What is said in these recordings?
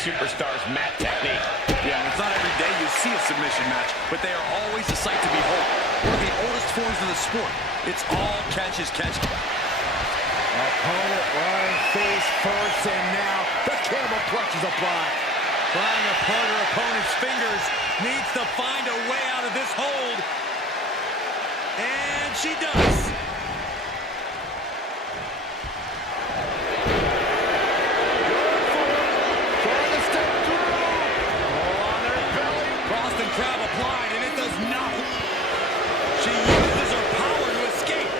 superstar's mat technique. Yeah, and it's not every day you see a submission match, but they are always a sight to behold. One of the oldest forms of the sport. It's all catch as catch. Opponent lying face first, and now the camel clutch is applied. Trying to part her opponent's fingers. Needs to find a way out of this hold. And she does. Crab applied, and it does not. She uses her power to escape.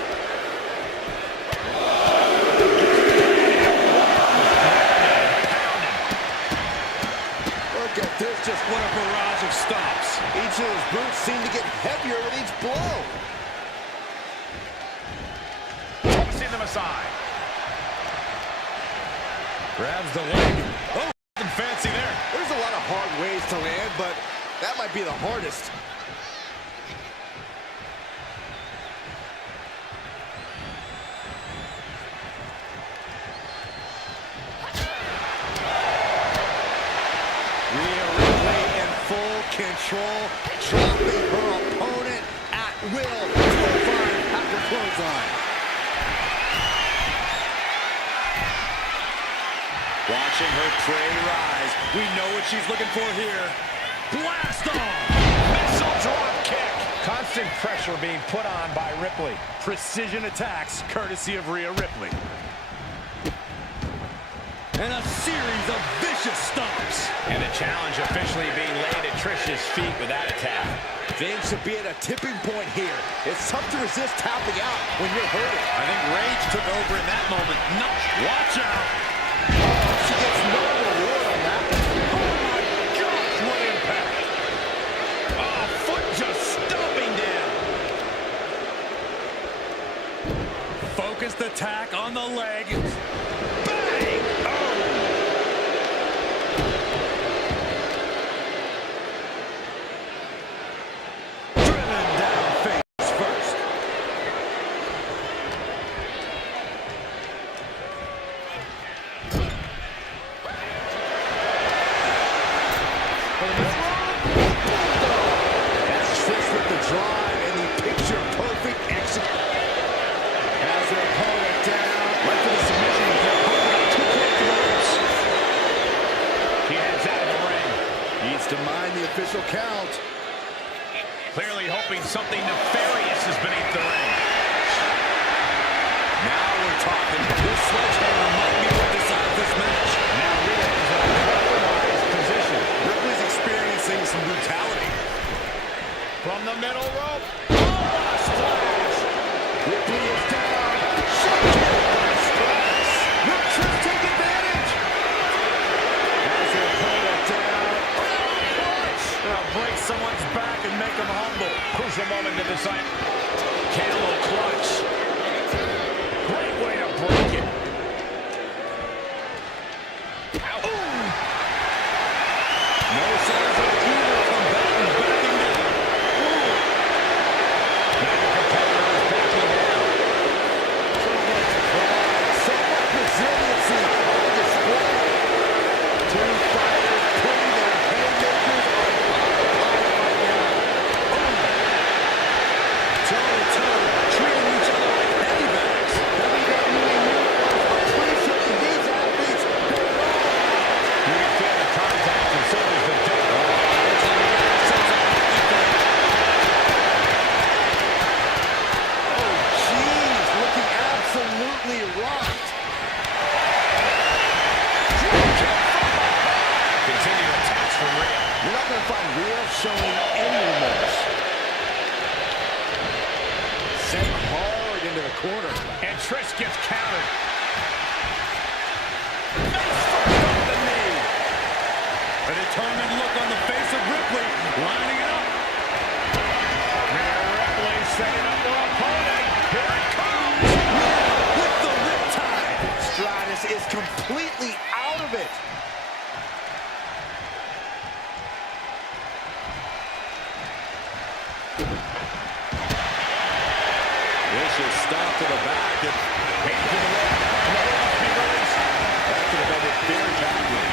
Look at this, just What a barrage of stops. each of those boots seem to get heavier with each blow. Tossing them aside. Grabs the leg. Oh, nothing fancy there. There's a lot of hard ways to land, but that might be the hardest. Rhea Ripley in full control, dropping her opponent at will. 205 after clothesline. Watching her prey rise. We know what she's looking for here. Blast off! Missile drop kick. Constant pressure being put on by Ripley. Precision attacks, courtesy of Rhea Ripley. And a series of vicious stomps. And the challenge officially being laid at Trish's feet with that attack. Things should be at a tipping point here. It's tough to resist tapping out when you're hurting. I think rage took over in that moment. No, watch out! She gets no reward on that. Oh my gosh, what impact! Oh, foot just stomping down. Focused attack on the leg. Bang! Oh! Driven down face first. That's Trish with the drive and the picture-perfect execution. Has her opponent down. Right to the submission. Too close to the ropes. He heads out of the ring. Needs to mind the official count. Clearly hoping something nefarious is beneath the ring. Now we're talking. This sledgehammer might be what decides this match. Now Rhea is in a compromised position. Ripley's experiencing some brutality. From the middle rope. Oh, what a splash! Ripley is down. Shot kick by Stratus. Will Trish take advantage? Has her opponent down. Now break someone's back and make them humble. Crucial moment to decide. Camel clutch. Great way to break it. No signs of either combatant backing down. Now the competitor is backing down. So much resiliency on display. Two fighters putting their haymakers on autopilot right now. Toe-to-toe, treating each other like heavy bags. WWE Universe appreciating these athletes. You can feel the contact and so does the deck. Oh, jeez, looking absolutely rocked. Continued attacks from Rhea. You're not going to find Rhea showing any remorse. Sent hard into the corner. And Trish gets countered. Face first off the knee. A determined look on the face of Ripley, lining it up. Rhea Ripley setting up her opponent. Here it comes. With the riptide. Stratus is completely out of it. Vicious stop to the back and Hand to the ring. And the hold must be released. that could have ended very badly.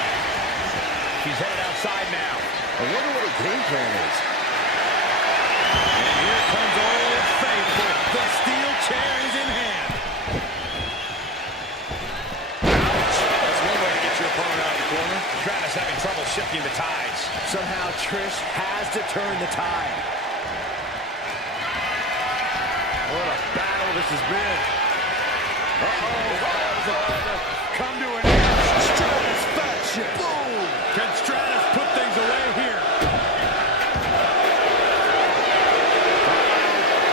She's headed outside now. I wonder what her game plan is. And here comes Old Faithful. The steel chair is in hand. Ouch. That's one way to get your opponent out of the corner. Stratus having trouble shifting the tides. Somehow Trish has to turn the tide. What a battle this has been. Come to an end. Stratusfaction. Boom. Can Stratus put things away here?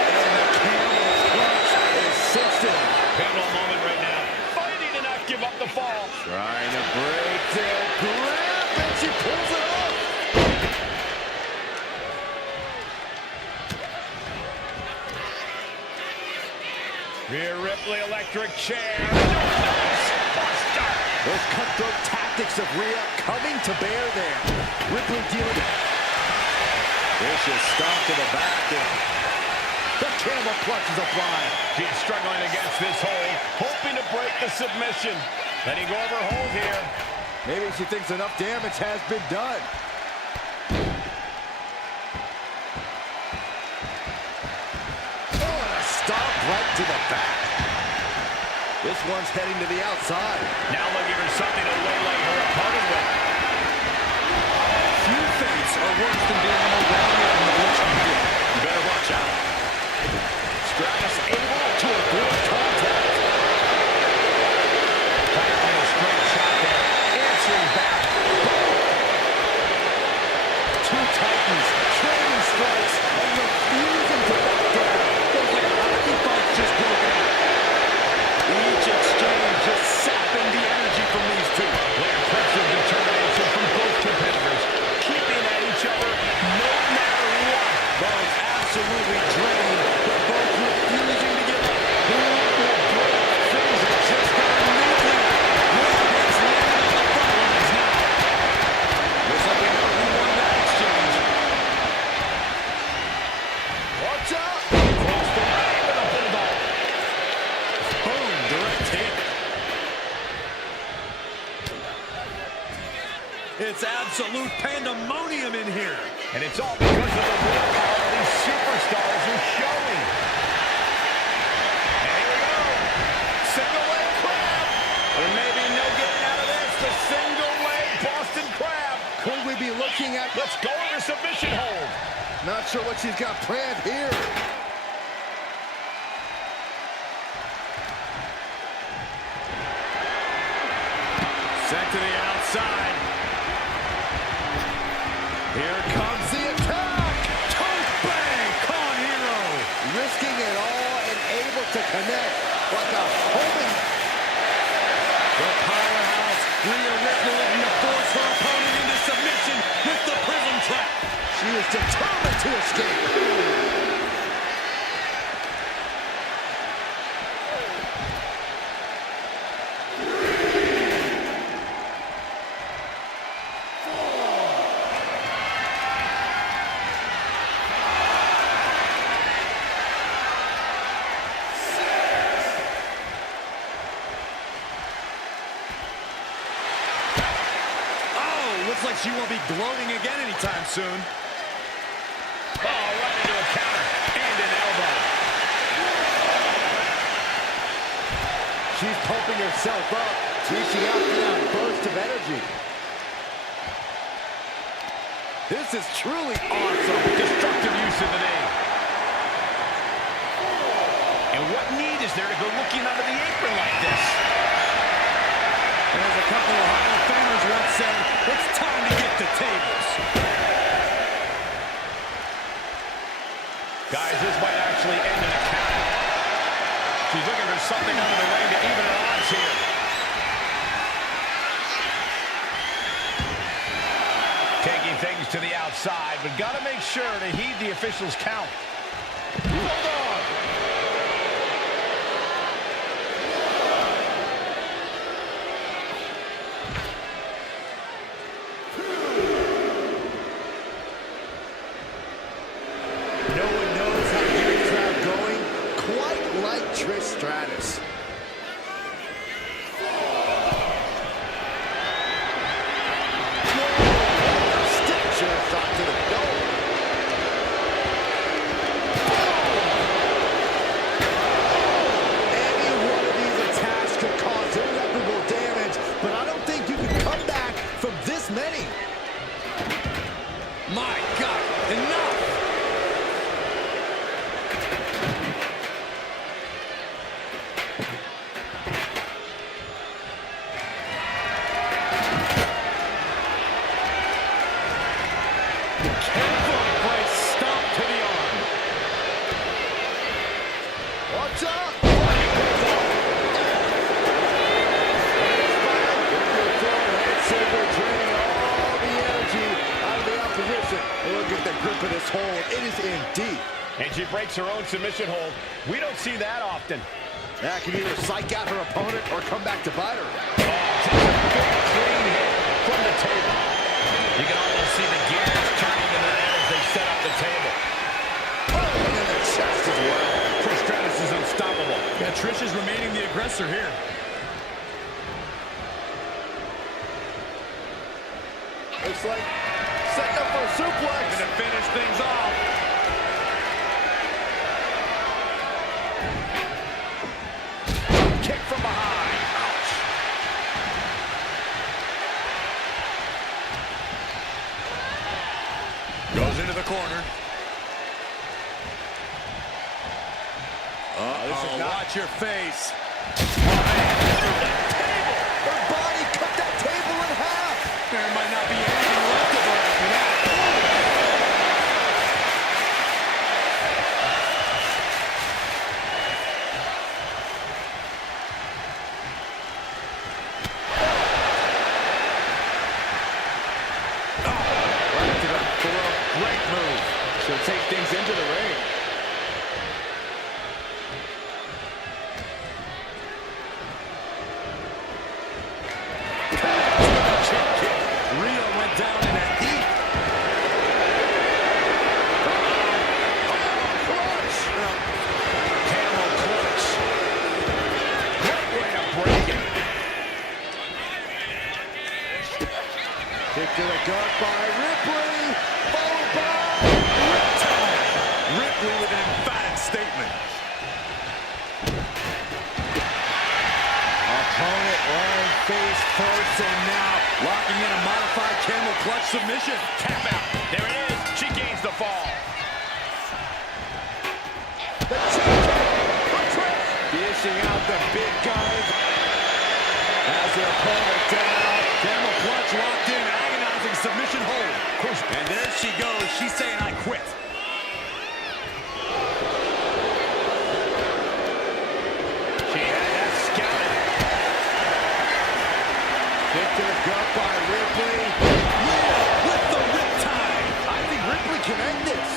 And the camel clutch is system. Pivotal moment right now. Fighting to not give up the fall. Trying to break their grip, and she pulls it off. Rhea Ripley, electric chair. Nice buster. Those cutthroat tactics of Rhea coming to bear there. Ripley dealing. Vicious stomp to the back. And the camel clutch is applied. She's struggling against this hold, hoping to break the submission. Letting go of her hold here. Maybe she thinks enough damage has been done. Stomp right to the back. This one's heading to the outside. Now looking for something to waylay her opponent with. Few things are worse than being on the wrong end of the champion. You better watch out. Stratus able to avoid contact. Firing a straight shot there. Answering back. Two titans trading strikes and refusing to back down. Those like hockey fights just broke out. Each exchange just sapping the energy from these two. Impressive determination from both competitors. Keeping at each other no matter what. Both absolutely drained, but both refusing to give up. Who will break? Things are just going neatly. One has landed on the front lines now. Looks like we know who won that exchange. Watch out! Cross the line with a bulldog. Boom, direct hit. It's absolute pandemonium in here. And it's all because of the willpower these superstars are showing. And here we go. Single leg crab. There may be no getting out of this. The single leg Boston crab. Could we be looking at... Let's go over submission hold. Not sure what she's got planned here. Sent to the outside. Here comes the attack! Tope bang! Con hero! Risking it all and able to connect like a homing. The powerhouse, Rhea Ripley, looking to force her opponent into submission with the prison trap. She is determined to escape. Looks like she won't be gloating again anytime soon. Oh, right into a counter and an elbow. She's pumping herself up, reaching out for that burst of energy. This is truly awesome. Destructive use of the knee. And what need is there to go looking under the apron like this? And as a couple of Hall of Famers once said, it's time to get the tables. Guys, this might actually end in a count. She's looking for something under the ring to even her odds here. Taking things to the outside, but got to make sure to heed the official's count. Hold on. No one knows how to get a crowd going quite like Trish Stratus. this many. My God, enough! Carefully placed stomp to the arm. Watch out! Draining all the energy out of the opposition. Look at the grip of this hold. It is in deep. And she breaks her own submission hold. We don't see that often. That can either psych out her opponent or come back to bite her. Just a big clean hit from the table. You can almost see the gears turning in their head as they set up the table. Oh, and in the chest as well. Trish Stratus is unstoppable. Yeah, Trish is remaining the aggressor here. Looks like setting up for a suplex. To finish things off. Kick from behind. Ouch. Goes into the corner. Uh-oh, watch your face. Her body cut that table in half. There might not be anything left of her after that. Right to the throat. Great move. She'll take things into the ring. Rhea went down in a heap. Camel clutch. Great way to break it. Kick to the gut by Ripley. Followed by Ripley with an emphatic statement. opponent lying face first, and now Locking in a modified camel clutch submission. Tap out. There it is. She gains the fall. the cheek for Trish. Dishing out the big guns. Has the opponent down. Camel clutch locked in, agonizing submission hold. And there she goes. She's saying, I quit. She had that scouted. Kick to the gut by Ripley. With the riptide. I think Ripley can end this.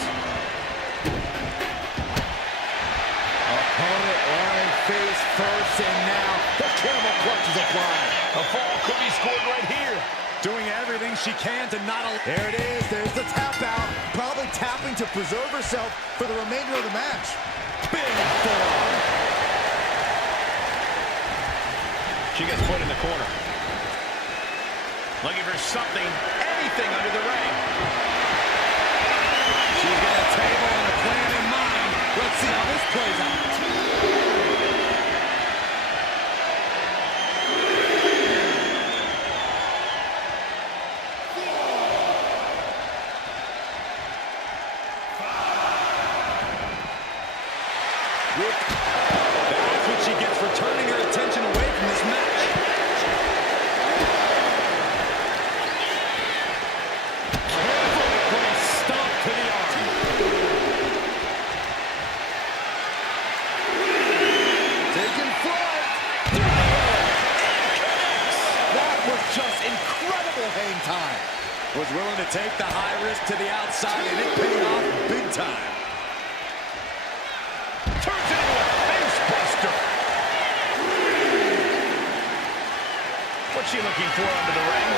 Opponent lying face first, and now the camel clutch is applied. A fall could be scored right here. Doing everything she can to not allow. There it is. There's the tap out. Probably tapping to preserve herself for the remainder of the match. Big forearm. She gets put in the corner. Looking for something, anything under the ring. She's got a table and a plan in mind. Let's see how this plays out. That's what she gets for turning her attention away from this match. Carefully placed stomp to the arm. Taking flight. That was just incredible hang time. Was willing to take the high risk to the outside, and it paid off big time. Turns into a face buster. What's she looking for under the ring?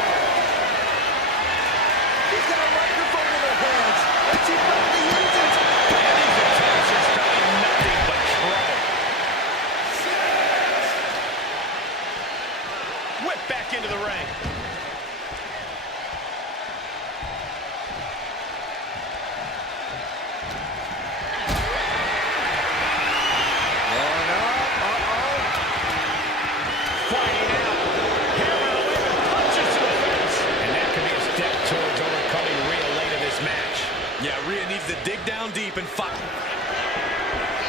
She's got a microphone in her hands, and she's ready to use it. And these attacks are spelling nothing but trouble. Whip back into the ring. Going up. Uh-oh. Fighting out. Hammering away with punches to the face. And that could be to dig down deep and fight.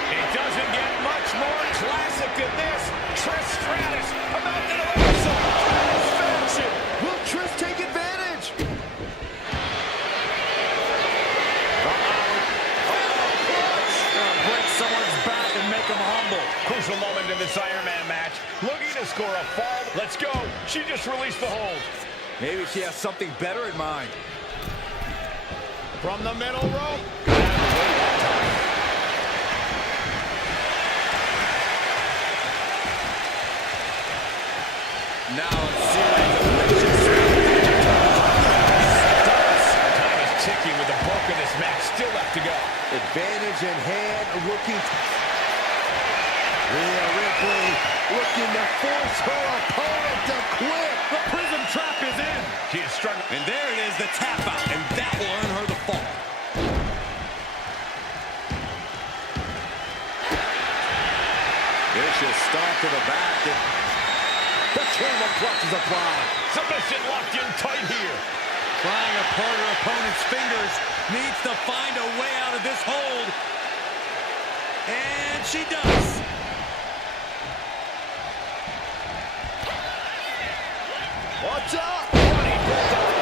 It doesn't get much more classic than this. Trish Stratus about to deliver some satisfaction. Will Trish take advantage? Break someone's back and make them humble. Crucial moment in this Iron Man match. Looking to score a fall. Let's go. She just released the hold. Maybe she has something better in mind. From the middle rope. Now a series of vicious Time is ticking with the bulk of this match still left to go. Advantage in hand, looking. Rhea Ripley looking to force her opponent to quit. The prism trap is in. She is struggling. And there it is, the tap out, and that will earn her the fall. Vicious stomp to the back. And the camel clutch is applied. Submission locked in tight here. Prying apart her opponent's fingers, needs to find a way out of this hold. And she does. Watch out! Running bulldog.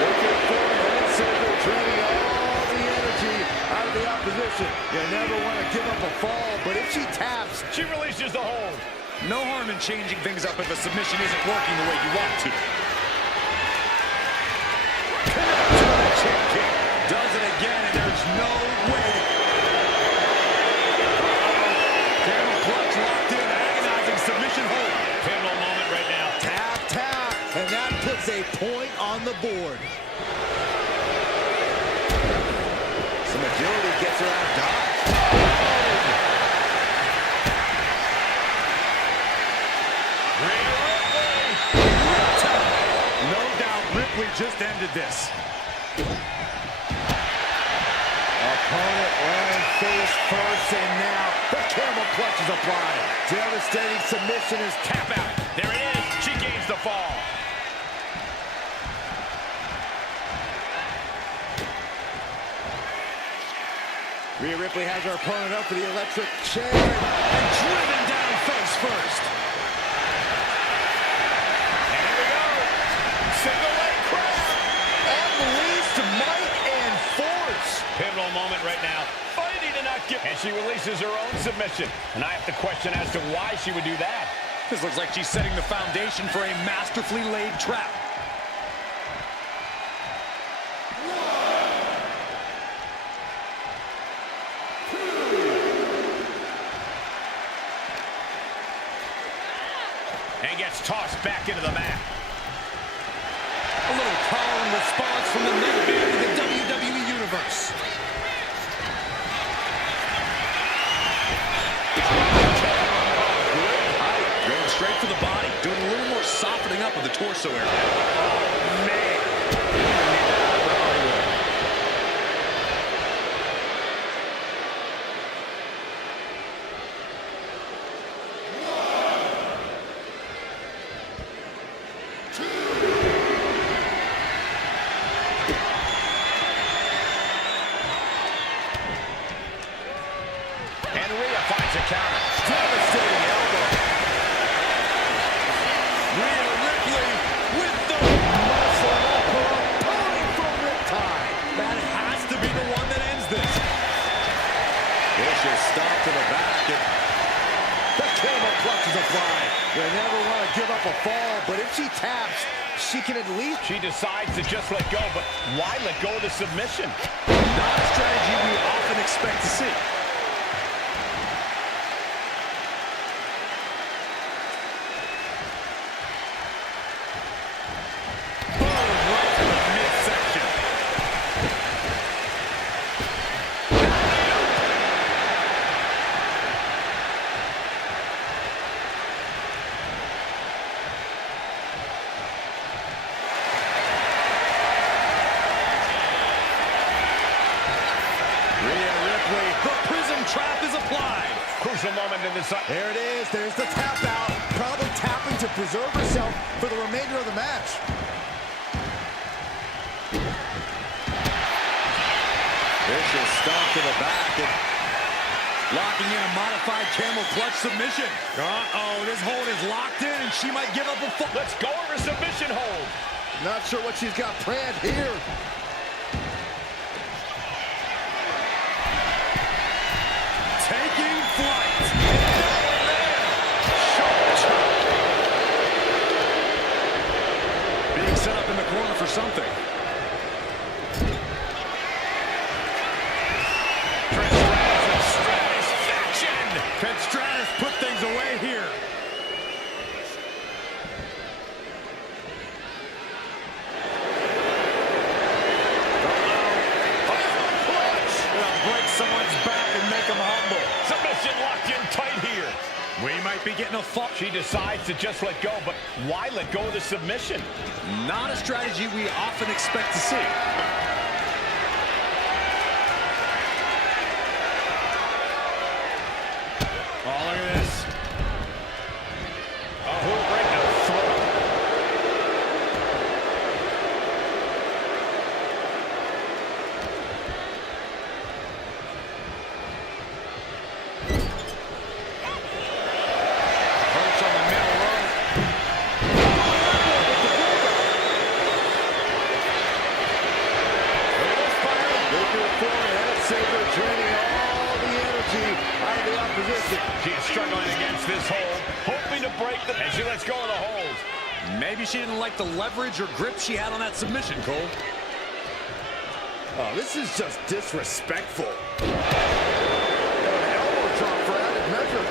Looking for an head draining all the energy out of the opposition. You never want to give up a fall, but if she taps, She releases the hold. No harm in changing things up if a submission isn't working the way you want to. Does it again, and there's no way. Camel clutch locked in, agonizing submission hold. Pivotal moment right now. tap, tap, and that puts a point on the board. Some agility gets her out of dodge. No doubt Ripley just ended this. Opponent laying face first, and now the camel clutch is applied. Devastating submission is Tap out. There it is. She gains the fall. Rhea Ripley has her opponent up for the electric chair and driven down face first. And here we go. Single leg crab. Unleashed might and force. Pivotal moment right now. Fighting to not give. And she releases her own submission. And I have to question as to why she would do that. This looks like she's setting the foundation for a masterfully laid trap. And gets tossed back into the mat. A little call and response from the nightmare to the WWE Universe. Going straight for the body, doing a little more softening up of the torso area. Oh, man. And Rhea finds a counter. Devastating elbow. Rhea Ripley with the Muscle up her opponent from riptide. That has to be the one that ends this. Vicious stomp to the back, and the camel clutch is applied. You never want to give up a fall, but if she taps, she can at least. She decides to just let go, but why let go of the submission? Not a strategy we often expect to see. Trap is applied. Crucial moment in this. There it is. There's the tap out. Probably tapping to preserve herself for the remainder of the match. Vicious stomp to the back and locking in a modified camel clutch submission. Uh-oh, this hold is locked in and she might give up a fall. Let's go over submission hold. Not sure what she's got planned here. Taking flight. Being set up in the corner for something. Can Stratus put things away here? Break someone's back and make them humble. Submission locked in tight here. We might be getting a fall. She decides to just let go, but why let go of the submission? Not a strategy we often expect to see. Oh, look at this. Oh, who'll break the throat? Perch on the middle rope. Look at this fire. Looking for a head saver, draining all the energy out of the opposition. She is struggling against this hold, hoping to break the... And she lets go of the hold. Maybe she didn't like the leverage or grip she had on that submission, Cole. Oh, this is just disrespectful. An elbow drop for added measure.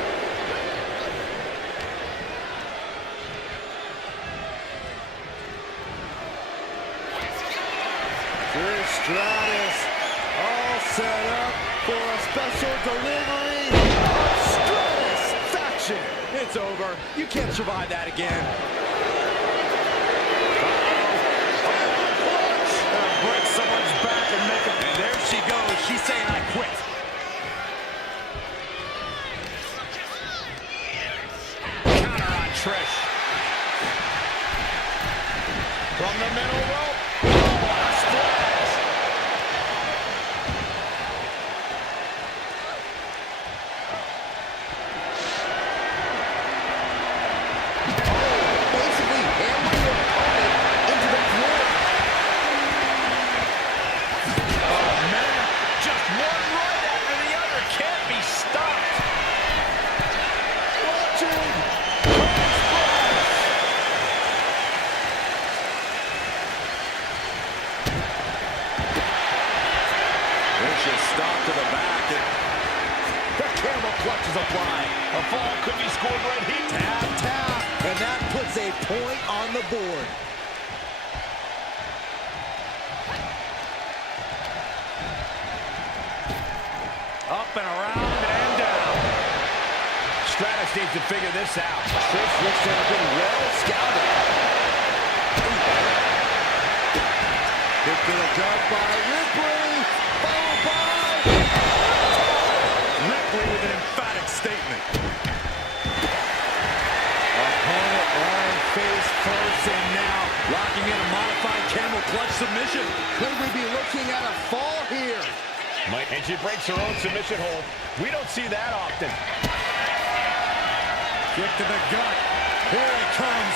Trish Stratus all set up for a special delivery of Stratus faction. It's over. You can't survive that again. Break someone's back and make them. And there she goes. She's saying, I quit. Counter on Trish. From the middle rope. Oh, what a splash. Basically hammering your opponent into the floor. Oh, man. Just one right after the other. Can't be stopped. Watching. Vicious stop to the back. And The camel clutch is applied. A fall could be scored right here. Tap, tap, and that puts a point on the board. Up and around and down. Stratus needs to figure this out. Trish looks to have been well scouted. Kick to the gut by Ripley, followed by... Ripley with an emphatic statement. Opponent lying face first, and now Locking in a modified camel clutch submission. could we be looking at a fall here? And she breaks her own submission hold. We don't see that often. Kick to the gut. Here it comes.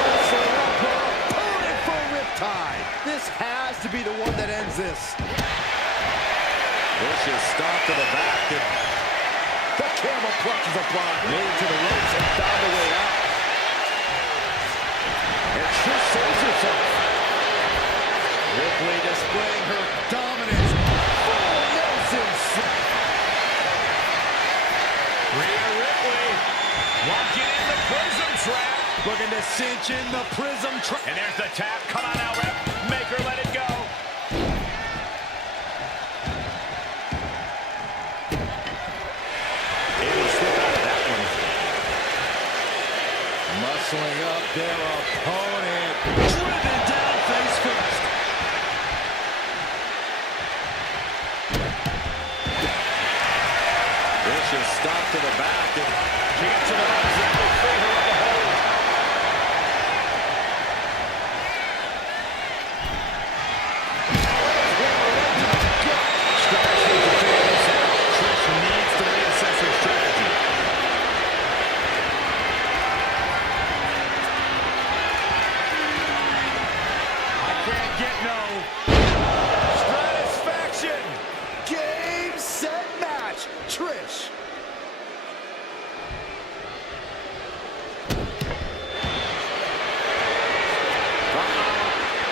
Muscling up her opponent for riptide. This has to be the one that ends this. Vicious stop to the back. And The camel clutch is applied. Made it to the ropes and found a way out. And Trish saves herself. Ripley displaying her dominance. Full Nelson. Rhea Ripley locking in the prism trap. looking to cinch in the prism trap. And there's the tap. Come on now, ref. Make her let it go. Able to slip out of that one. Muscling up their opponent. Driven down face first. Vicious stop to the back. And She gets to the right side. Free her of the hold.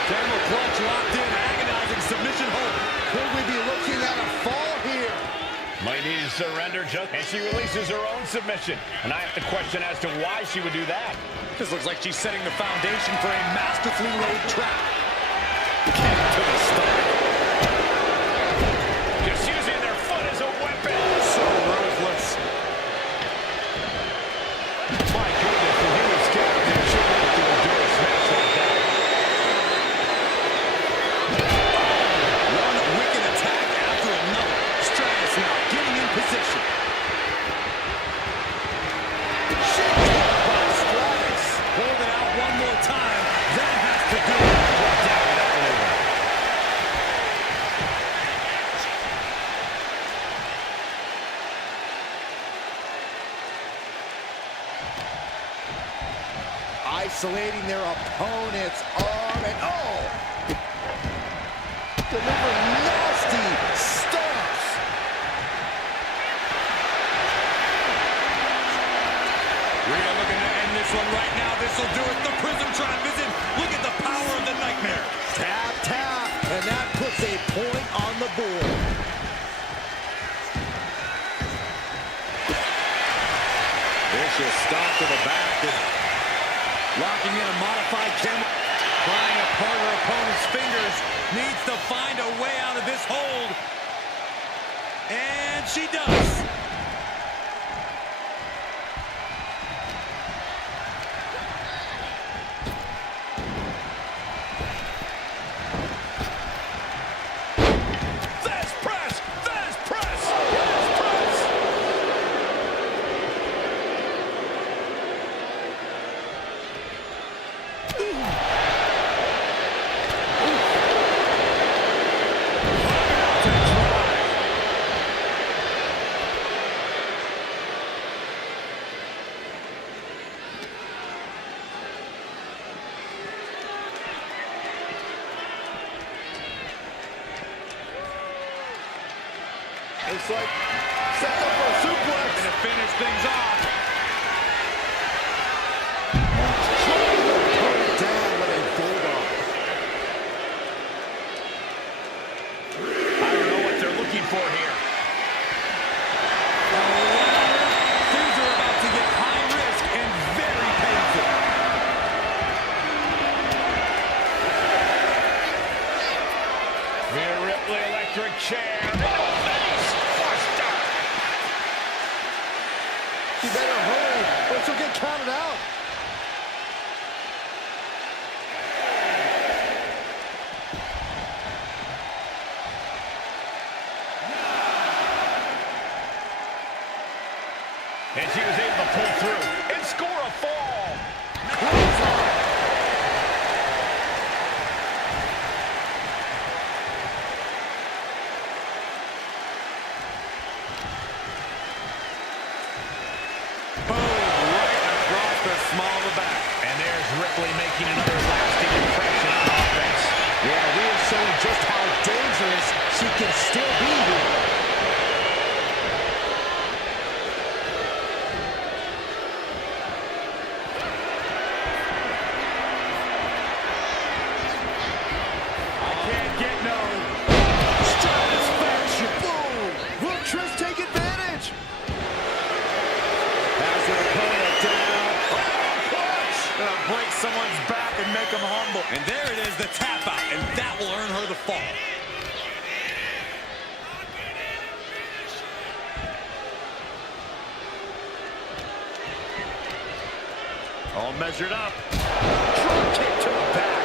Camel clutch locked in, agonizing submission hold. Could we be looking at a fall here? Might need to surrender and she releases her own submission. And I have to question as to why she would do that. This looks like she's setting the foundation for a masterfully laid trap. Kick to the stomach. Just using their foot as a weapon. So ruthless. My goodness, the human skeleton should have to endure a smash like that. One wicked attack after another. Stratus now getting in position. Hold it out one more time. That has to do it. Brought down that maneuver. Isolating their opponent's arm and delivering nasty stomps. Rhea looking to end this one right now. This will do it. The prism trap is in. Look at the power of the nightmare. Tap, tap, and that puts a point on the board. Vicious stomp to the back. Locking in a modified camel. Prying apart her opponent's fingers. Needs to find a way out of this hold. And she does. Fast press! Fast press! Fast press! It's like set up for a suplex. To finish things off. Trying to put it down with a bulldog. I don't know what they're looking for here. Things are about to get high risk and very painful. Rhea Ripley, electric chair. Into a face. Forced up. You better hurry, or she'll get counted out. And she was able to pull through and score a fall. Boom, right across the small of the back. And there's Ripley making another lasting impression on offense. Yeah, Rhea's showing just how dangerous she can still be here. I can't get no. Satisfaction. Boom. Will Trish take advantage? Has her opponent down. Clutch. Gonna break someone's back and make them humble. And there it is, the tap out, and that will earn her the fall. All measured up. Drop kick to the back.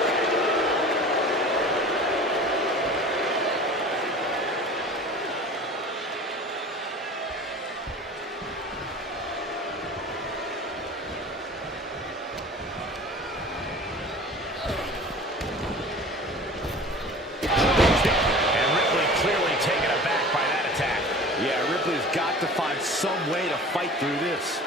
And Ripley clearly taken aback by that attack. Yeah, Ripley's got to find some way to fight through this.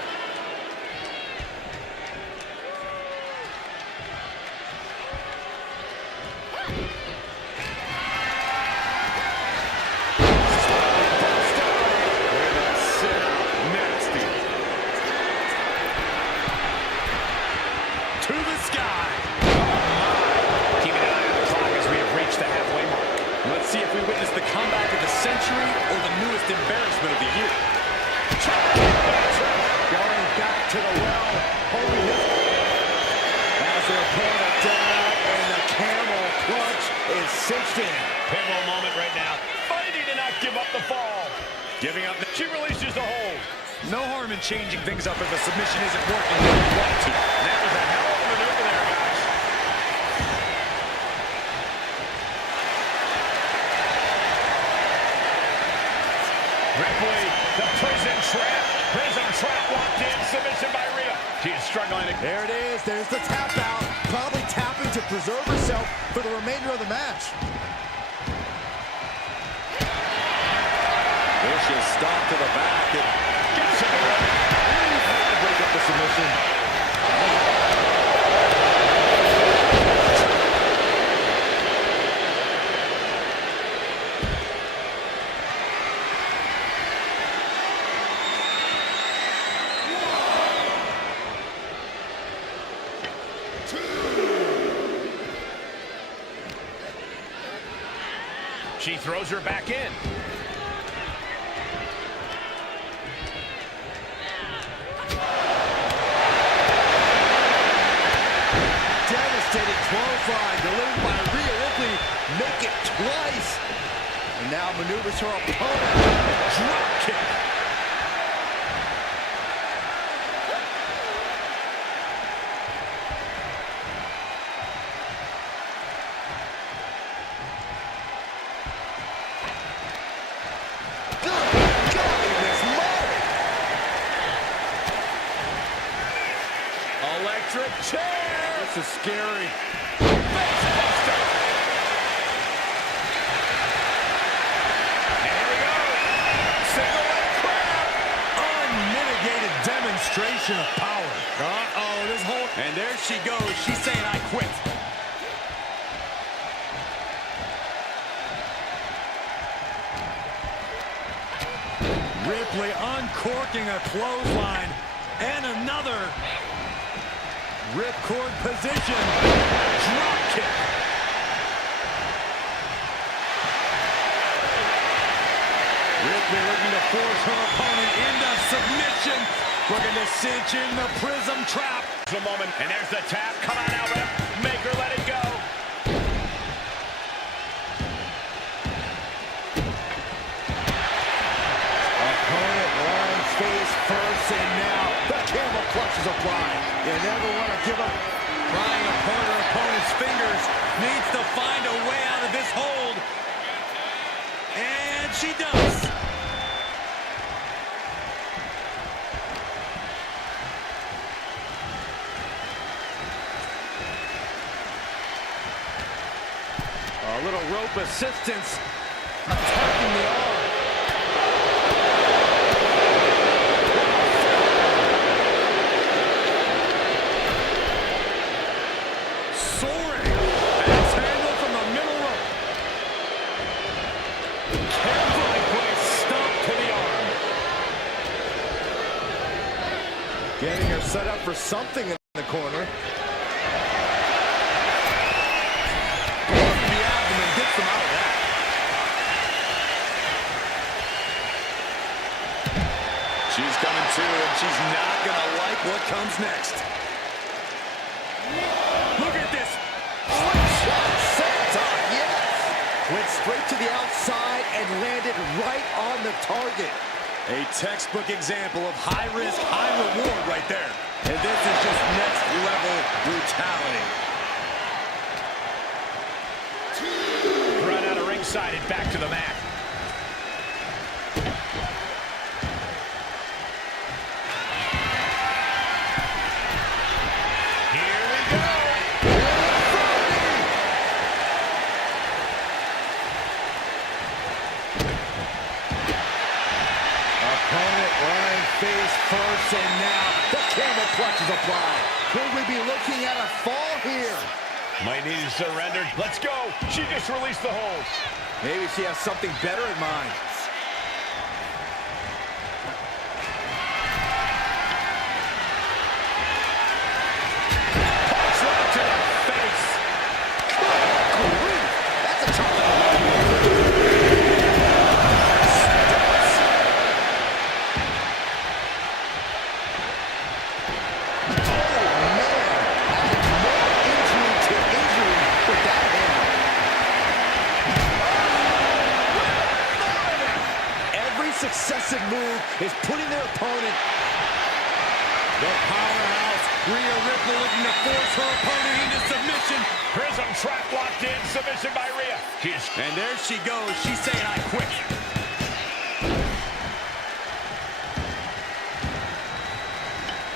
To the sky. Keeping an eye on the Giving up. She releases the hold. No harm in changing things up if a submission isn't working the way you want it to. That was a hell of a maneuver there, guys. Ripley, the prison trap. Prison trap locked in. Submission by Rhea. She is struggling. There it is. There's the tap out. Probably tapping to preserve herself for the remainder of the match. Vicious stop to the back. Gets in the ring. To break up the submission. She throws her back in. Devastating clothesline delivered by Rhea Ripley. Make it twice. And now maneuvers her opponent. Drop kick. Electric chair. This is scary. Facebuster. And here we go. Single leg crab. Unmitigated demonstration of power. Uh-oh, this whole... And there she goes. She's saying, I quit. Ripley uncorking a clothesline. And another. Ripcord position. Drop kick. Ripley looking to force her opponent into submission. Looking to cinch in the prism trap. The moment, and there's the tap. Come on out, Rip. Make her let it go. Opponent lands face first, and now the camel clutch is applied. You never want to give up. Prying apart her opponent's fingers. Needs to find a way out of this hold. And she does. A little rope assistance. Attacking the arm. Soaring. Axe handle from the middle rope. Carefully put a stomp to the arm. Getting her set up for something in the corner. Going to the abdomen, gets them out of that. She's coming to, and she's not going to like what comes next. Look at this. Slingshot senton, yes! Went straight to the outside and landed right on the target. A textbook example of high risk, high reward right there. And this is just next level brutality. Run out of ringside and back to the mat. Here we go. Opponent lying face first, and now the camel clutch is applied. Could we be looking at a fall here? Might need to surrender. Let's go. She just released the hold. Maybe she has something better in mind. Punch right to the face. Good grief, that's a tough one. successive move is putting their opponent. The powerhouse, Rhea Ripley looking to force her opponent into submission. Prism trap locked in, submission by Rhea. And there she goes. She's saying, I quit.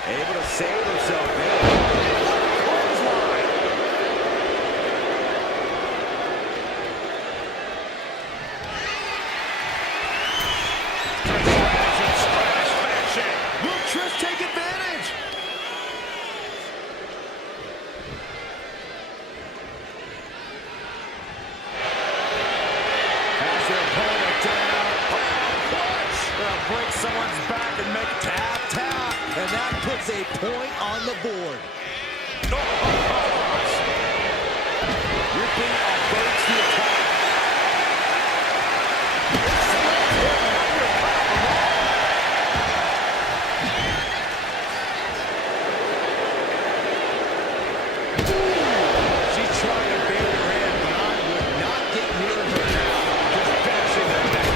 Able to save herself there. Clothesline. Will Trish take advantage? Has their opponent down. Clutch. They'll break someone's back and make tap, tap. And that puts a point on the board. Ripley averts the attack. She's trying to bury her head, but I would not get near her now. Just bashing her neck.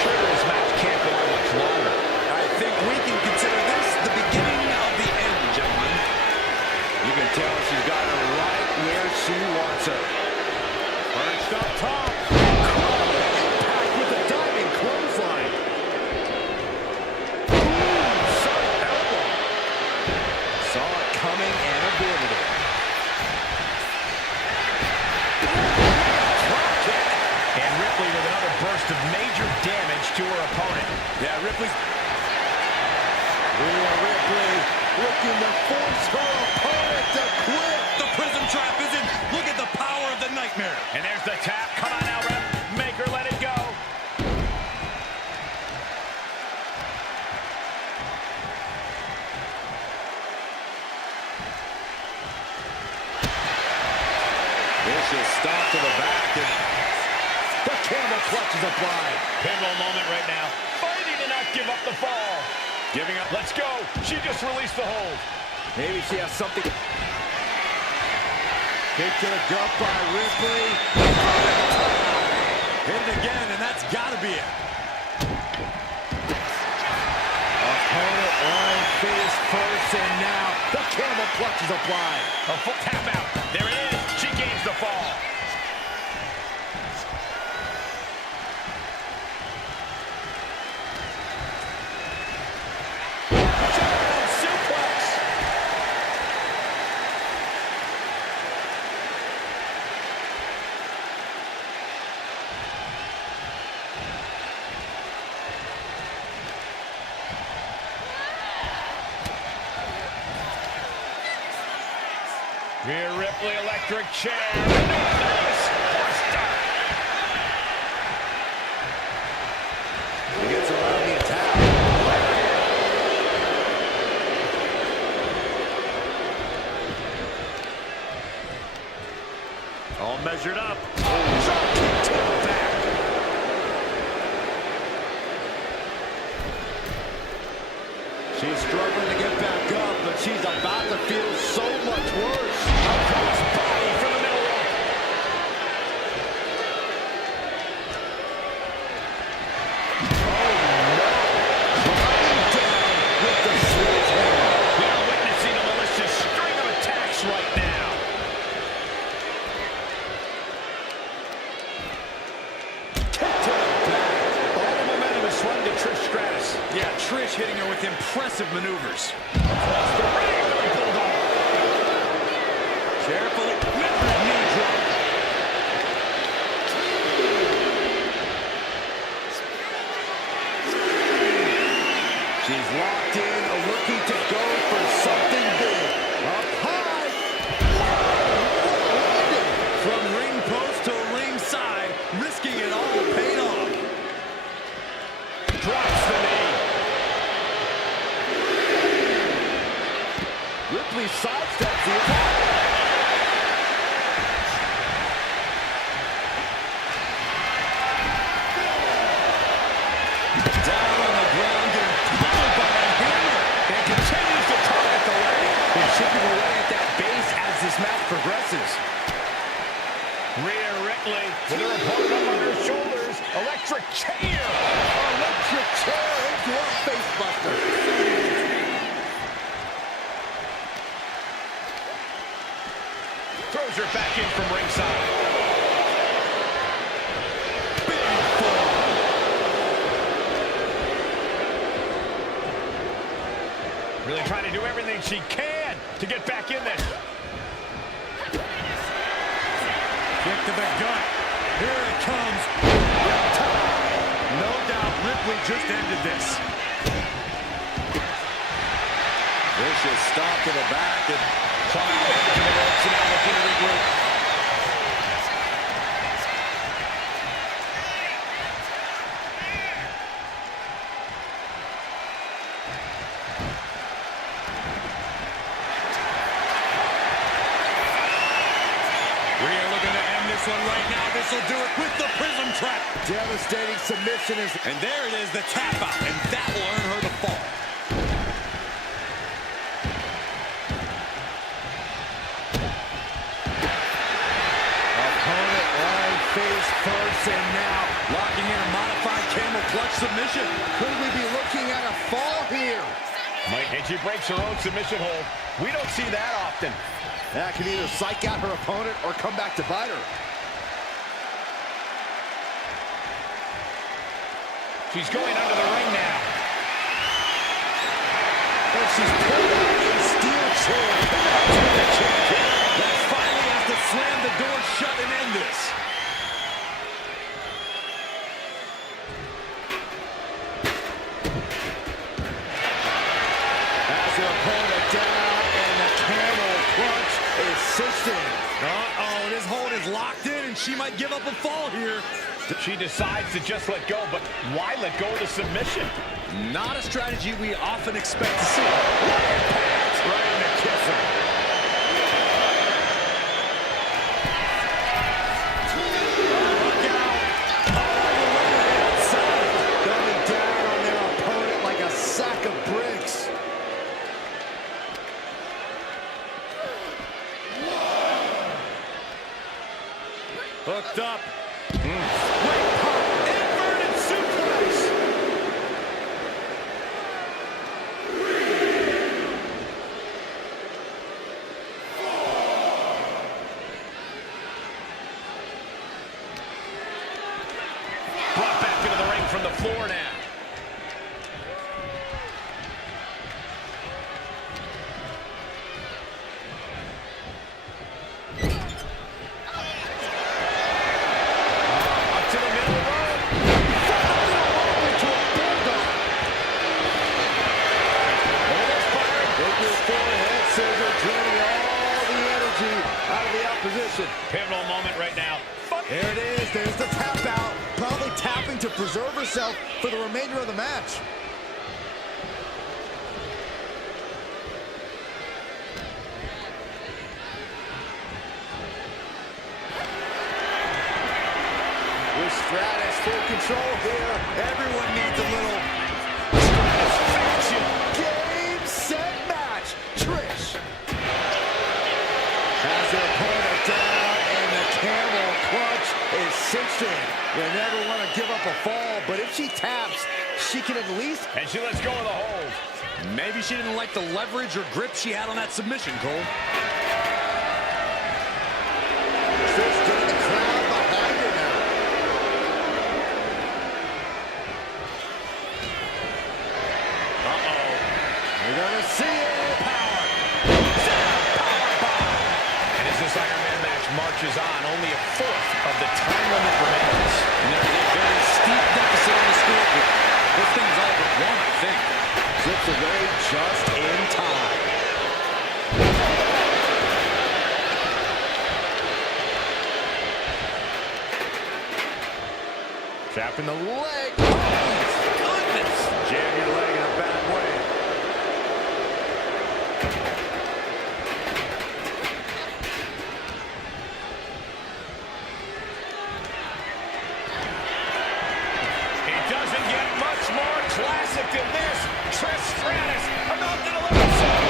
Sure, this match can't go on much longer. I think we can consider this the beginning of the end, gentlemen. You can tell she's got her right where she wants her. Perched up top. Impact with a diving clothesline. Sharp elbow. Saw it coming and avoided it. Drop kick. And Ripley with another burst of major damage to her opponent. Yeah, Ripley's... Rhea Ripley looking to force her opponent to quit. The prism trap is in. Look at the power of the nightmare. And there's the tap. Come on now, ref. Make her let it go. Vicious stop to the back. And the camel clutch is applied. Pivotal moment right now. Fighting to not give up the fall. Giving up. Let's go. She just released the hold. Maybe she has something. Kick to the gut by Ripley. Hit it again, and that's got to be it. Opponent lying face first, and now the camel clutch is applied. A full tap out. There it is. She gains the fall. Showdown suplex. Rhea Ripley, electric chair. Nice. He gets around the attack. All measured up. Drop kick to the back. She's struggling to get back up, but she's about to feel so much worse. A cross body for the middle rope. Down with the sledgehammer. We are witnessing a malicious string of attacks right now. Kick to the back. All the momentum is swung to Trish Stratus. Yeah, Trish hitting her with impressive maneuvers. Across the ring, the bulldog. Carefully. Ripley knee drop. She's locked in, looking to go for something big. Up high. From ring post to ringside, risking it all paid off. Drops the knee. Ripley sidesteps the attack. Down on the ground, getting pummeled by a hammer. And continues to target the leg. He's chipping away at that base as this match progresses. Rhea Ripley with her opponent up on her shoulders. Electric chair. Electric chair. throws her back in from ringside. Really trying to do everything she can to get back in there. Kick to the gut. Here it comes. No doubt Ripley just ended this. Vicious stop to the back. And Climbing back to the ropes and now looking to regroup. Rhea looking to end this one right now. This will do it with the prism trap. Devastating submission is... And there it is, the tap out. And that will earn her the fall. Opponent lying face first, and now Locking in a modified camel clutch submission. could we be looking at a fall here? And she breaks her own submission hold. We don't see that often. That can either psych out her opponent or come back to bite her. She's going under the ring now. And she's pulled out a steel chair. That finally has to slam the door shut and end this. Has her opponent down, and the camel clutch is cinched. Uh-oh, this hold is locked in, and she might give up a fall here. She decides to just let go, but why let go of the submission? Not a strategy we often expect to see. Trying to kiss her. Coming down on their opponent like a sack of bricks. Hooked up. Inverted suplex. Brought back into the ring from the floor now. Up to the middle of the road. Into a bulldog. Almost fired. Big forehead scissor, draining all the energy out of the opposition. Pivotal moment right now. There it is. There's the tap out. Probably tapping to preserve herself for the remainder of the match. With Stratus full control here. Everyone needs a little satisfaction. Game, set, match. Trish has her opponent down, and the camel clutch is cinched in. You never want to give up a fall, but if she taps, she can at least... And she lets go of the hold. Maybe she didn't like the leverage or grip she had on that submission, Cole. Trish getting the crowd behind her now. Uh-oh. We're going to see it. Power. And as this Iron Man match marches on, only a fourth of the time limit remains. And there's a very steep deficit on the scoreboard. This thing's all but one, I think. Slips away just in time. Trapping the leg. Oh, goodness. Jam your leg in a bad way. It doesn't get much more classic than this. Trish Stratus about to deliver some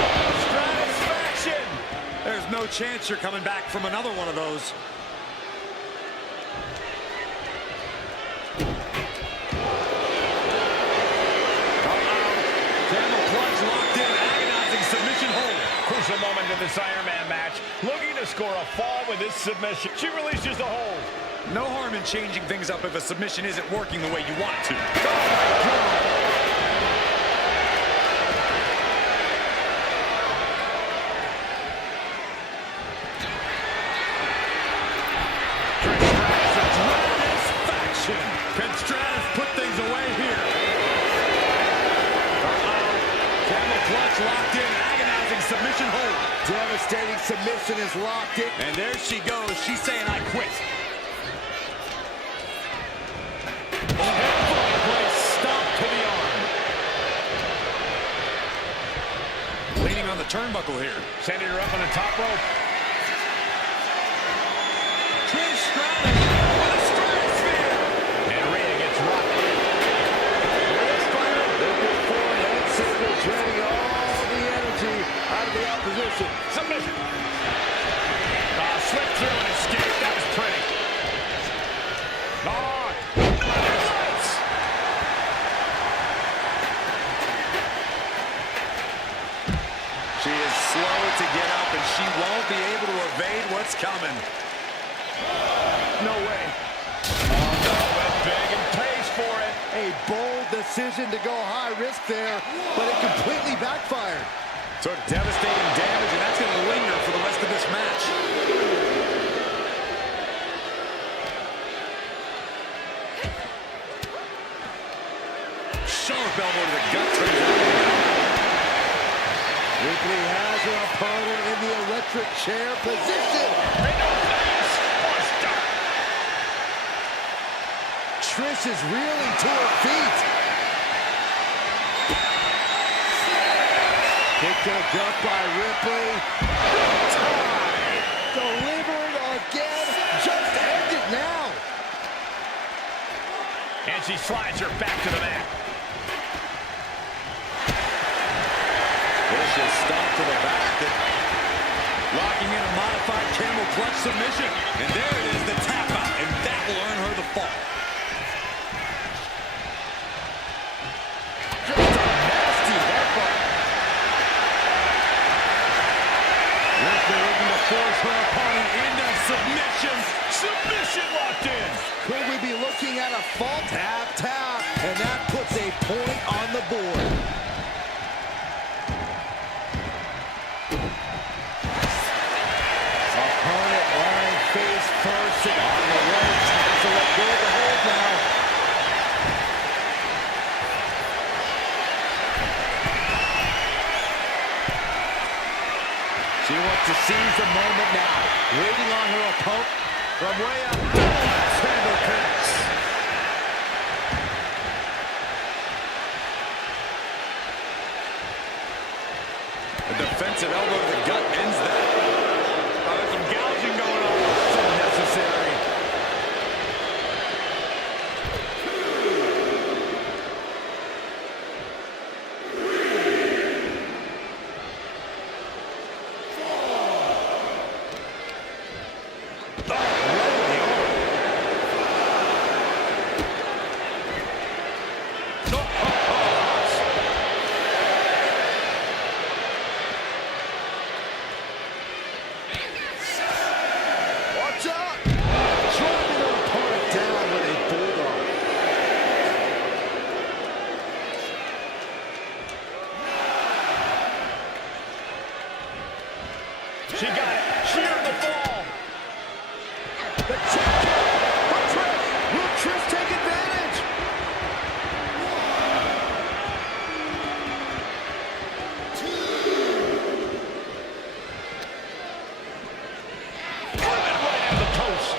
satisfaction. There's no chance you're coming back from another one of those. Crucial moment into this Iron Man match, looking to score a fall with this submission. She releases the hold. No harm in changing things up if a submission isn't working the way you want it to. Oh, my God. Can Stratus put things away here? Camel clutch locked in, agonizing submission hold. Devastating submission is locked in. And there she goes. She's saying, I quit. Stomp to the arm. Leaning on the turnbuckle here. Sending her up on the top rope. Trish Stratus with a stratosphere. And Rhea gets rocked in. Draining all the energy out of the opposition. Submission. Slipped through and escaped. That was pretty. Nice. She is slow to get up, and she won't be able to evade what's coming. No way. Went big and pays for it. A bold decision to go high risk there, but it completely backfired. Took devastating damage, and that's going to linger for the rest of this match. Sharp elbow to the gut. Ripley has her opponent in the electric chair position. Trish is reeling to her feet. Kick to the gut by Ripley. Delivered again. Just end it now. And she slides her back to the mat. Vicious stomp to the back. Locking in a modified camel clutch submission. And there it is, the tap out. And that will earn her the fall. Force her opponent into submission. Submission locked in. Could we be looking at a fall? Tap, tap. And that puts a point on the board. Opponent lying face first and on the ropes. Has to let go of the hold now. She wants to seize the moment now. Waiting on her opponent from way up. Handle kicks. A defensive elbow to the gut ends that. There's some gouging going on. So necessary. She got it. Sheared the fall. The check for Trish. Will Trish take advantage? Driven right at the post.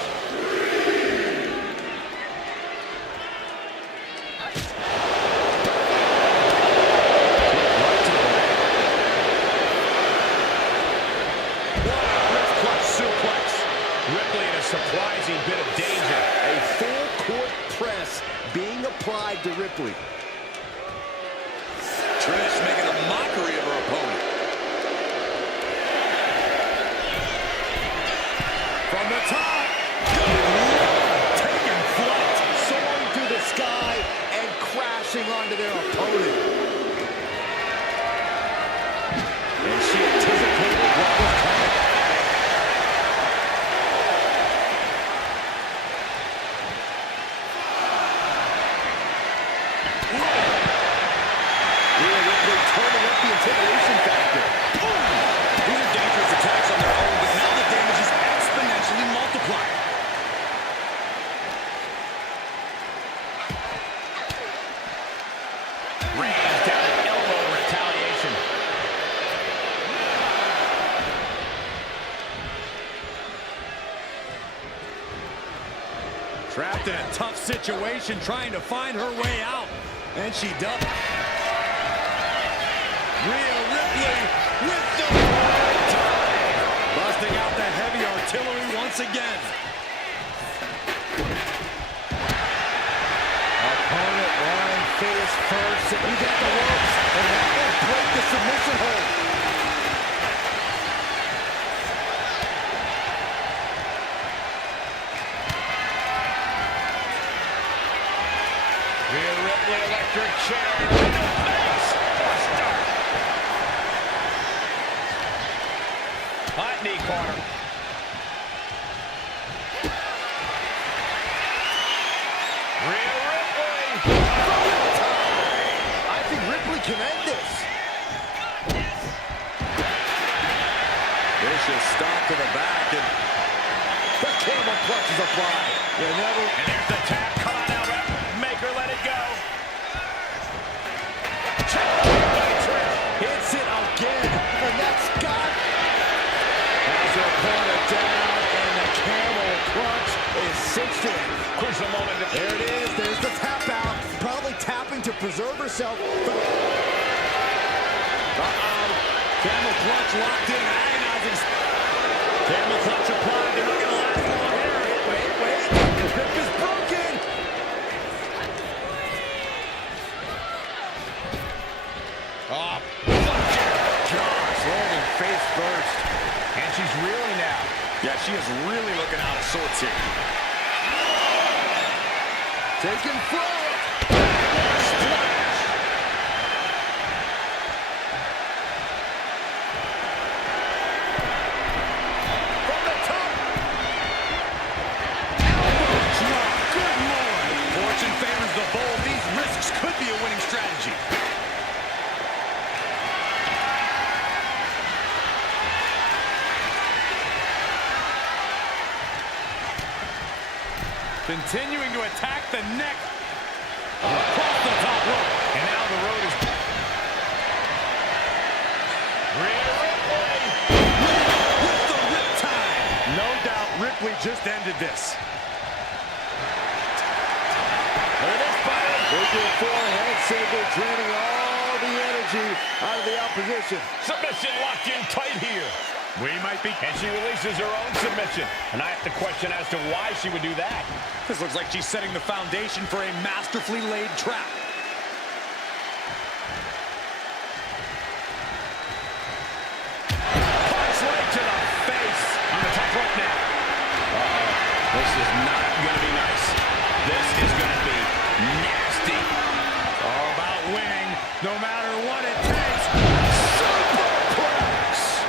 Ripley in a surprising bit of danger. A full court press being applied to Ripley. Trish making a mockery of her opponent. From the top. Taking flight. Soaring through the sky and crashing onto their opponent. And she anticipated what Trapped in a tough situation, trying to find her way out. And she does. Rhea Ripley with the time. Busting out the heavy artillery once again. Opponent lying face first. And you got the ropes. And that will break the submission hold. Rhea Ripley, electric chair. Into face. Buster. Hot knee corner. Rhea Ripley. I think Ripley can end this. Vicious stomp to the back, and The camel clutch is applied. You never... And there's the tap. Come on now, ref. Make her let it go. Check by Trish. Hits it again. And that's got... Has her opponent down. And the camel clutch is cinched in. Crucial moment. There it is. There's the tap out. Probably tapping to preserve herself. camel clutch locked in, agonizing. Camel clutch applied. They're not going to last long here. Wait. The grip is broken. Oh, Gosh, landing face first. And she's reeling now. yeah, she is really looking out of sorts here. Taking forward. From the top. Elbow drop. Good Lord. Fortune favors the bold. These risks could be a winning strategy. Continuing to attack the neck. Across the top rope. And now the road is... Rhea Ripley. With the riptide. No doubt Ripley just ended this. Look at this, buddy. Figure four head saber, draining all the energy out of the opposition. Submission locked in tight here. We might be... And she releases her own submission. And I have to question as to why she would do that. This looks like she's setting the foundation for a masterfully laid trap. Punch right to the face. On the top rope now. This is not going to be nice. This is going to be nasty. All about winning, no matter what it takes. Superplex.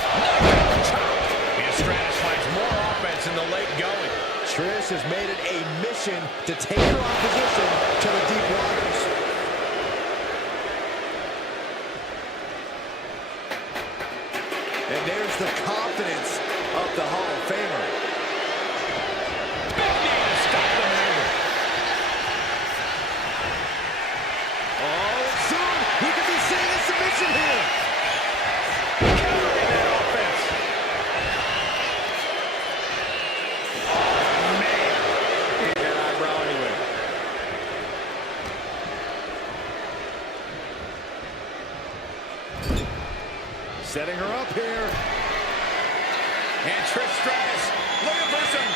And Stratus finds more offense in the late going. Trish has made it a mission to take her opposition to the deep waters. And there's the confidence of the Hall of Famer. Big knee to stop the maneuver. Oh, soon we could be seeing a submission here. Countering that offense. Oh, man. That eyebrow anyway. Setting her up here. And Trish Stratus looking for some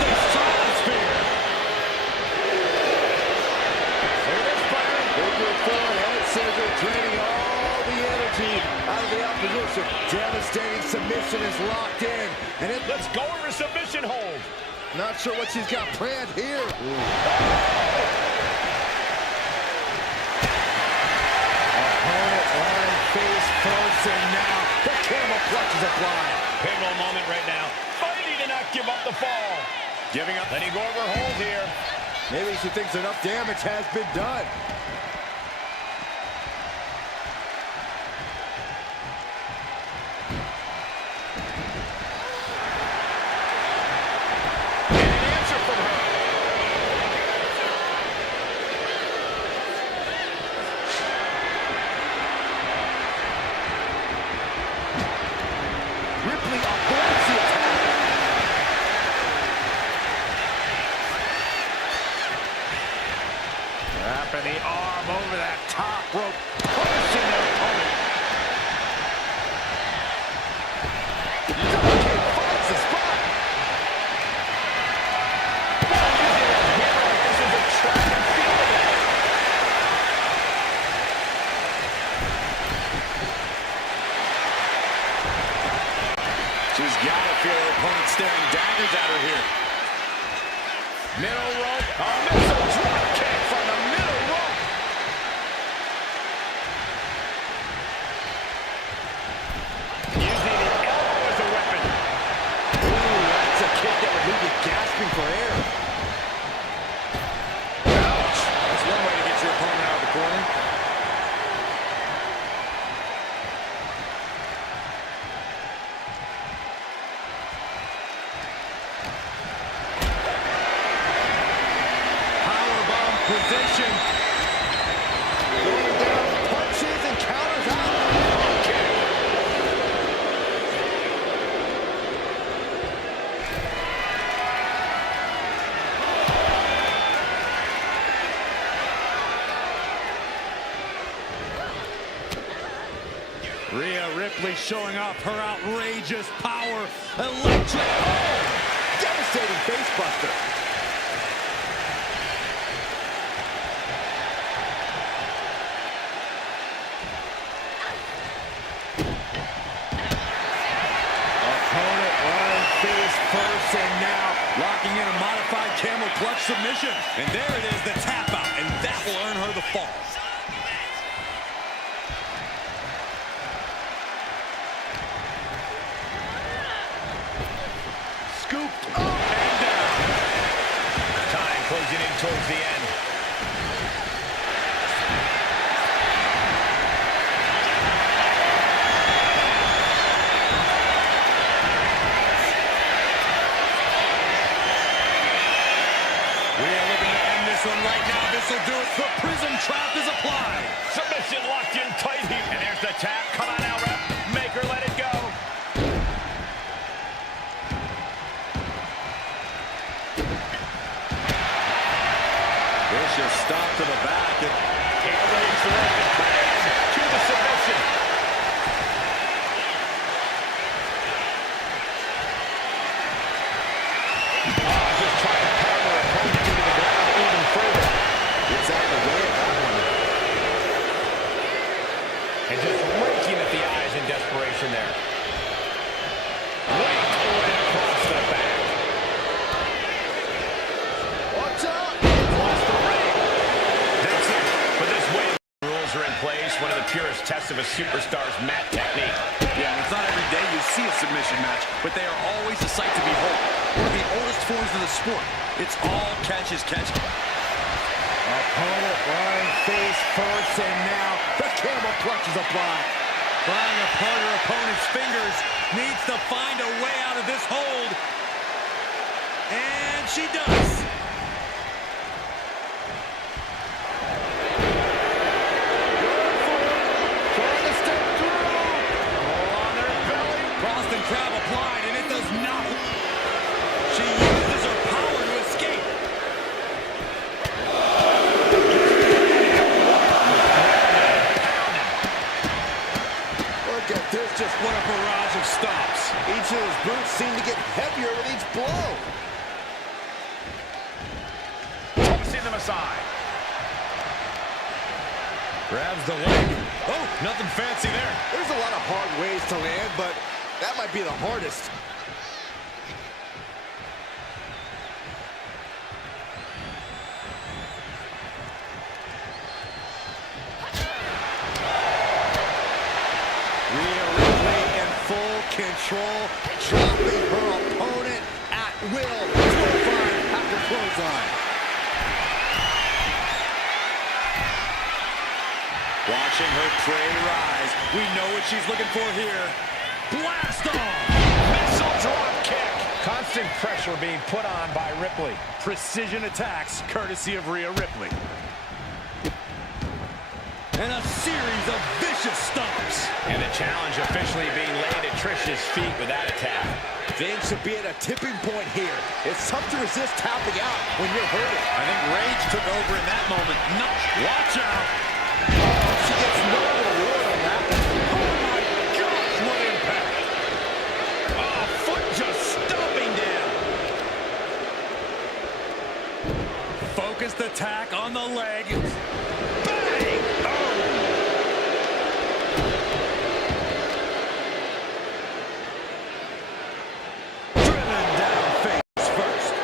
the stratosphere. Look at this fire. Figure four head scissor, draining all the energy out of the opposition. Devastating submission is locked in. And it Let's go over submission hold. not sure what she's got planned here. Opponent lying face first, and now the camel clutch is applied. Pivotal moment right now. Fighting to not give up the fall. Giving up. Letting go over hold here. Maybe she thinks enough damage has been done. And an answer from her. Wrapping the arm over that top rope, pushing their opponent. Double kick finds the spot. This is a track and field event. She's got to feel her opponent staring daggers at her here. Middle rope, a missile drop kick from the middle rope. Using the elbow as a weapon. Ooh, that's a kick that would leave you gasping for air. Ouch. That's one way to get your opponent out of the corner. Position. Going down, punches and counters out. Okay. Rhea Ripley showing off her outrageous power. Electric. Oh! Devastating face buster. First and now locking in a modified camel clutch submission. And there it is, the tap out, and that will earn her the fall. Scooped up And down. Time closing in towards the end. One right now, this will do it. The prison trap is applied. Submission locked in tight. And there's the tap. Come on now, ref. Make her let it go. Vicious stop to the back. Elbows the ref to the submission. Just trying to power her opponent into the ground even further. Gets out of the way of that one. And just raking at the eyes in desperation there. Right across the back. Watch out! Across the ring. That's it. For this win. Rules are in place. One of the purest tests of a superstar's mat technique. Yeah, it's not every day you see a submission match, but they are always a sight to behold. One of the oldest forms of the sport. It's all catch is catch. Opponent lying face first, and now the camel clutch is applied. Prying apart her opponent's fingers. Needs to find a way out of this hold. And she does. Trying to step through. On her belly. Boston Crab applied, and it does not. She uses her power to escape. Look at this, just What a barrage of stops. each of those boots seem to get heavier with each blow. Tossing them aside. Grabs the leg. Oh, nothing fancy there. There's a lot of hard ways to land, but that might be the hardest. Rhea Ripley in full control, dropping her opponent at will. 205 after clothesline. Watching her prey rise. We know what she's looking for here. Blast off! Missile drop kick. Constant pressure being put on by Ripley. Precision attacks, courtesy of Rhea Ripley. And a series of vicious stomps. And the challenge officially being laid at Trish's feet with that attack. Things should be at a tipping point here. It's tough to resist tapping out when you're hurting. I think rage took over in that moment. No, watch out. Oh, she gets no reward on that one. Oh my gosh, what impact. Oh, foot just stomping down. Focused attack on the leg. Bang! Oh! Driven down face first.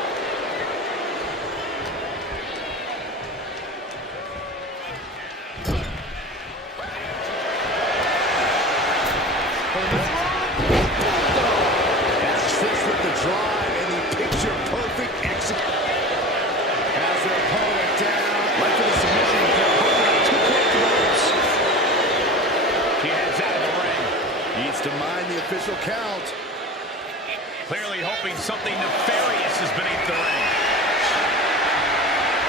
That's Trish with the drive and the picture-perfect execution. Has their opponent down. Right for the submission. Their opponent too close to the ropes. He heads out of the ring. Needs to mind the official count. Clearly hoping something nefarious is beneath the ring.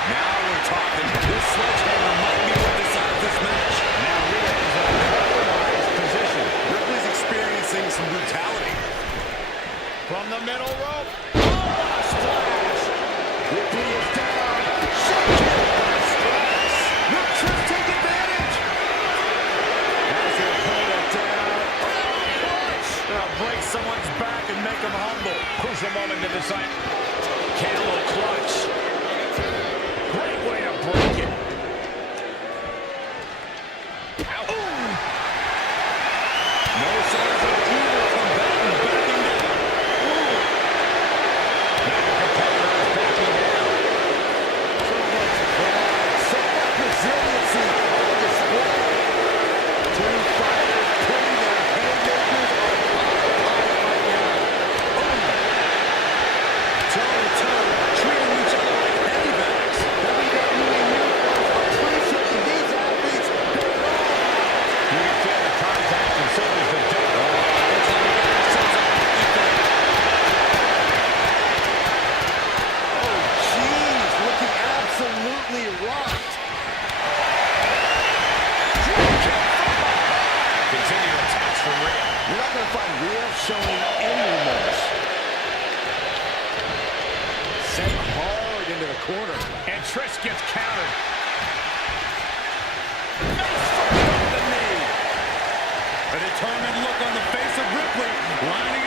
Now we're talking. This sledgehammer might be what decides this match. Now Rhea is in a compromised position. Ripley's experiencing some brutality. From the middle rope. Oh, what a splash! Ripley is down. Shot kick by Stratus. Will Trish take advantage? Has their opponent down. Now break someone's back and make them humble. Crucial moment to decide. Camel clutch. Great way to break it. Ow. No signs of either combatant backing down. Now the competitor is backing down. So much pride, so much resiliency on display. Two fighters putting their haymakers on autopilot right now. Toe-to-toe, treating each other like heavy bags. WWE uniforms appreciating these athletes. They're all You can feel the contact and so does the death. it's like we got ourselves a hockey fight. Oh, jeez, looking absolutely rocked. Continue attacks from Rhea. You're not going to find Rhea showing any remorse. Sent hard into the corner. And Trish gets countered. Face first off the knee. A determined look on the face of Ripley, lining